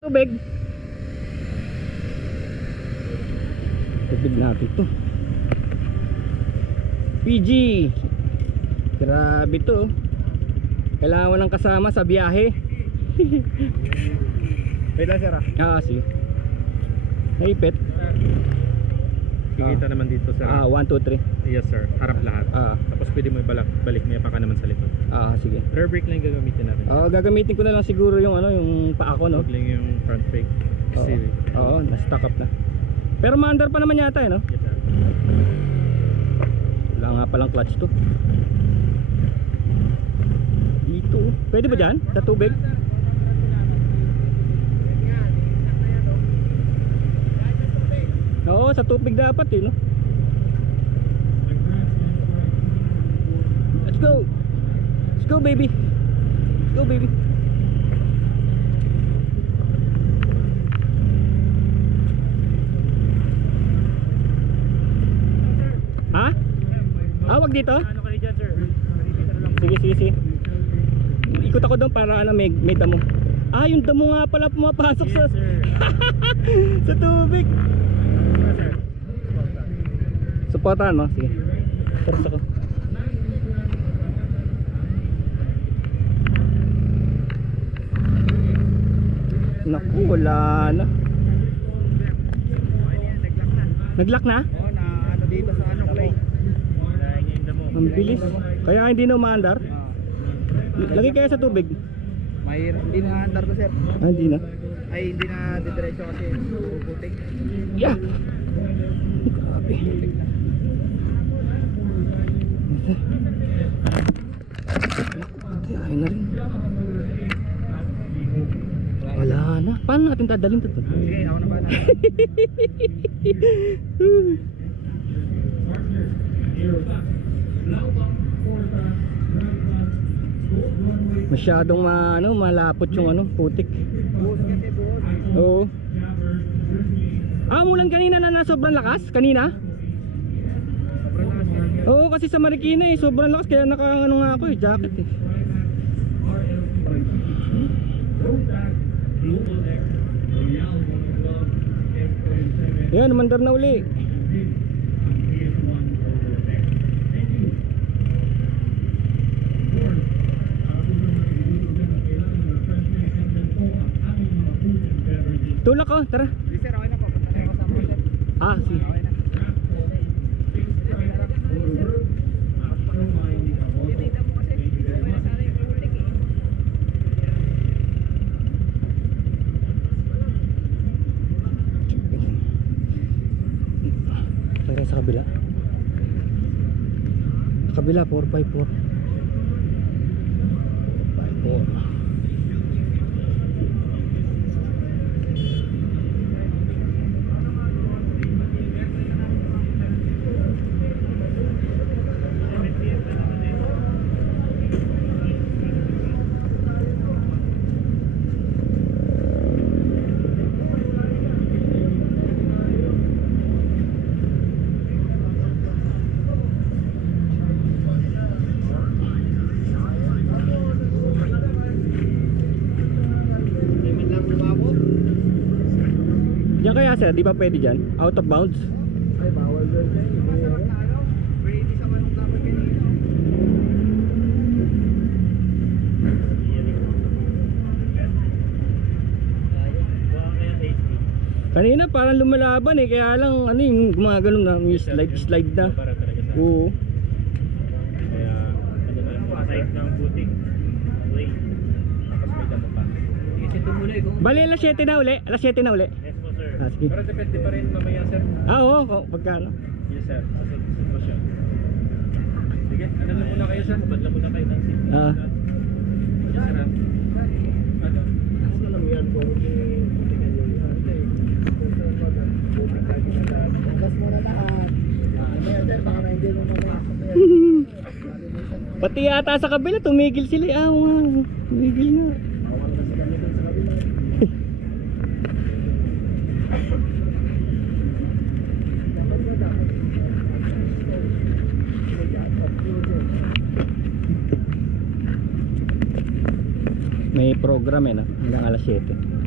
Tubig. Tubig natin to. PG. Grabe to. Kailangan mo ng kasama sa biyahe. Wait lang sir ah. Sige. Naipit. Kikita naman dito sir. 1, 2, 3. Yes sir, harap lahat. Tapos pwede mo balik may pa ka naman sa likod. Sige. Rear brake lang yung gagamitin natin. Gagamitin ko na lang siguro yung yung paa ko, no? Huwag lang yung front brake. Na-stock up na. Pero maandar pa naman yata, no? Yes sir. Wala nga palang clutch to. Dito. Pwede ba dyan? Sa tubig? Oo, sa tubig dapat no? Let's go! Let's go baby! Let's go baby! Ha? Wag dito? Ano kayo dyan sir? Sige. Ikot ako doon para may damo. Yung damo nga pala pumapasok Yes, sa sir. sa tubig. Sir. Supportan mo? Sige. Terus ako. Naku, wala na. Naglock na? Oo, na ano dito sa ano play. Ang bilis. Kaya hindi na umaandar. Lagi kaya sa tubig. Hindi na andar to sir. Hindi na. Ay hindi na didiretso kasi puputik. Yeah. Grabe. Ayun na rin. Wala na. Paano natin dadalhin to? Sige, ako na ba na? Masyadong malapot yung putik. Buhos kasi buhos. Oo. Umulan kanina na sobrang lakas? Kanina? Sobrang lakas kasi. Oo, kasi sa Marikina sobrang lakas kaya nga ako jacket Yan, mandar na uli. Tulak ko, tara. Sige sir, okay na po. Punta tayo kasama ko sir. Sige. Okay na. Tara sa kabila. Kabila 454. 454. Diyan kaya sir, di ba pwede dyan? Out of bounds? Ay, bawal doon. Pwede sa manong dapat kanina. Kanina parang lumalaban kaya lang yung gumagano'n na, yung slide na. Oo. Kaya ano na yung side ng butik. Play. Tapos may damo pa. Kasi tumuloy kung Bali, alas 7 na uli. Alas 7 na uli. yes po sir. Sige. Pero depende pa rin mamaya sir. Oo, pagkano? Yes sir. Kasi sitwasyon. Sige, ano lang muna kayo sir? Bad lang muna kayo ng seat. Ah. Yes sir. Ano? Ano lang yan? Kung putikan yun. Gas muna lahat. Mamaya sir, baka may hindi mo mamaya. Pati yata sa kabila, tumigil sila. Tumigil nga. Bawal na sa kanya dun sa kabila. May program no? Hanggang alas 7.